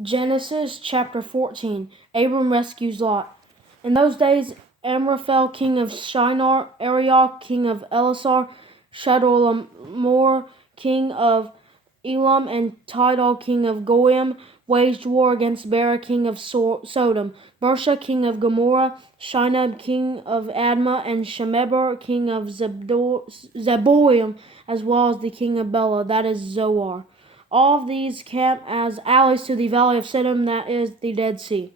Genesis chapter 14. Abram rescues Lot. In those days, Amraphel, king of Shinar, Arioch, king of Elasar, Chedorlaomer, king of Elam, and Tidal, king of Goyim, waged war against Bera, king of Sodom, Bersha, king of Gomorrah, Shinab, king of Admah, and Shemeber, king of Zeboim, as well as the king of Bela, that is Zoar. All of these camped as allies to the valley of Siddim, that is the Dead Sea.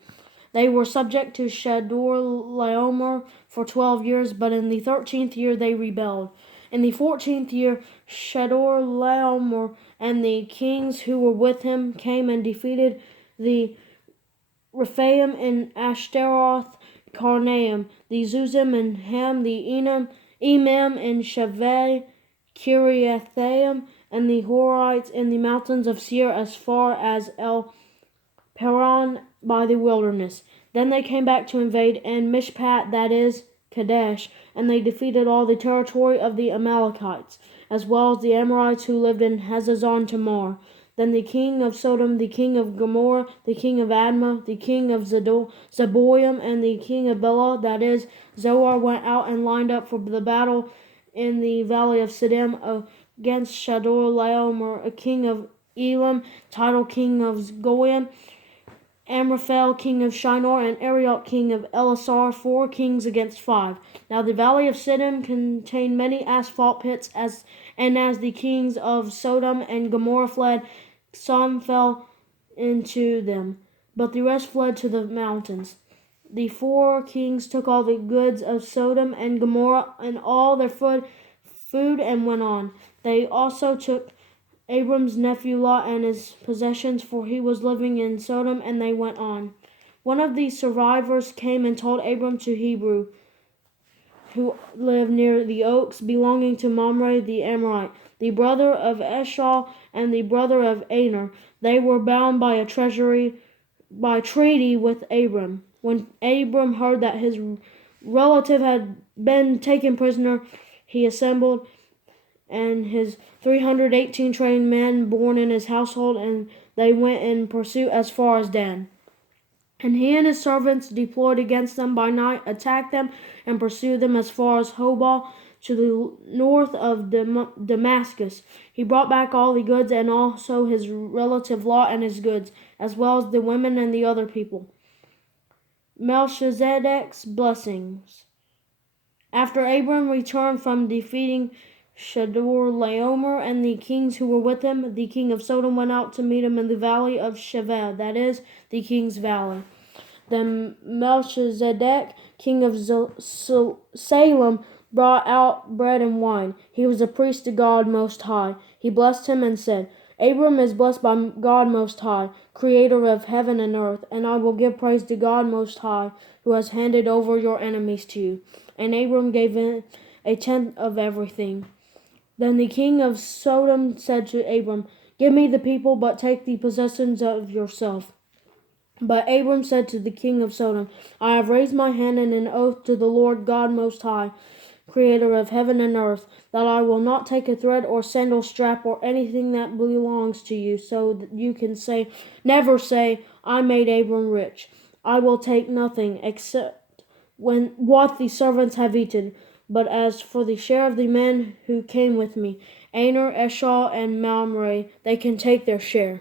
They were subject to Chedorlaomer for 12 years, but in the 13th year they rebelled. In the 14th year, Chedorlaomer and the kings who were with him came and defeated the Rephaim and Ashtaroth Karnaim, the Zuzim and Ham, the Emim and Shaveh, Kiriathaim, and the Horites in the mountains of Seir as far as El Paran by the wilderness. Then they came back to invade En Mishpat, that is, Kadesh, and they defeated all the territory of the Amalekites, as well as the Amorites who lived in Hazazon Tamar. Then the king of Sodom, the king of Gomorrah, the king of Admah, the king of Zeboim, and the king of Bela, that is, Zoar, went out and lined up for the battle in the valley of Siddim against Chedorlaomer, a king of Elam, Tidal, king of Goyim, Amraphel, king of Shinar, and Arioch, king of Elasar, 4 kings against 5. Now the valley of Siddim contained many asphalt pits, as the kings of Sodom and Gomorrah fled, some fell into them, but the rest fled to the mountains. The 4 kings took all the goods of Sodom and Gomorrah and all their food and went on. They also took Abram's nephew Lot and his possessions, for he was living in Sodom, and they went on. One of the survivors came and told Abram to Hebrew, who lived near the oaks belonging to Mamre the Amorite, the brother of Eshau and the brother of Aner. They were bound by treaty with Abram. When Abram heard that his relative had been taken prisoner, he assembled and his 318 trained men born in his household, and they went in pursuit as far as Dan. And he and his servants deployed against them by night, attacked them, and pursued them as far as Hobah, to the north of Damascus. He brought back all the goods, and also his relative Lot and his goods, as well as the women and the other people. Melchizedek's blessings. After Abram returned from defeating Chedorlaomer and the kings who were with him, the king of Sodom went out to meet him in the valley of Shaveh, that is, the king's valley. Then Melchizedek, king of Salem, brought out bread and wine. He was a priest to God Most High. He blessed him and said, Abram is blessed by God Most High, creator of heaven and earth, and I will give praise to God Most High, who has handed over your enemies to you. And Abram gave in a tenth of everything. Then the king of Sodom said to Abram, Give me the people, but take the possessions of yourself. But Abram said to the king of Sodom, I have raised my hand in an oath to the Lord God Most High, creator of heaven and earth, that I will not take a thread or sandal strap or anything that belongs to you, so that you can never say, I made Abram rich. I will take nothing except what the servants have eaten. But as for the share of the men who came with me, Aner, Eshau, and Mamre, they can take their share.